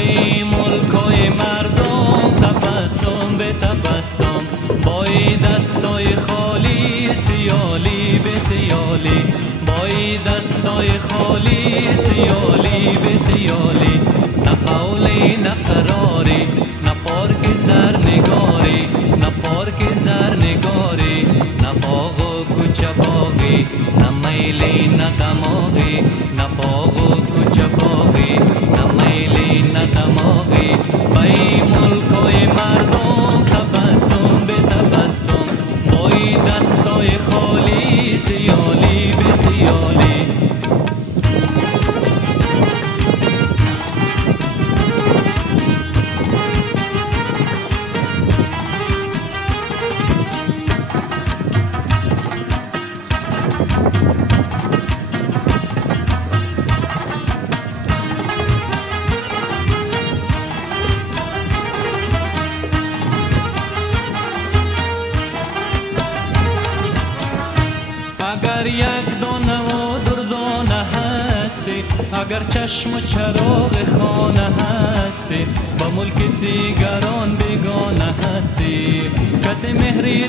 ای ملکای مردم تبسم به تبسم، بای دستای خالی سیالی به سیالی، بای دستای خالی سیالی به سیالی، نه قولی نه قراری نه پارک زرنگاری نه پارک زرنگاری، نه باغ و کوچه باغی نه میلی نه دماغی، نه باغ و کوچه باغی نه میلی نه دماغی، بای ملکای مردم تبسم به تبسم، بای دستای خالی سیالی به سیالی. اگر یک دانه و دردانه هستی، اگر چشم و چراغ خانه هستی، با ملک دیگران بیگانه هستی، کسی مهری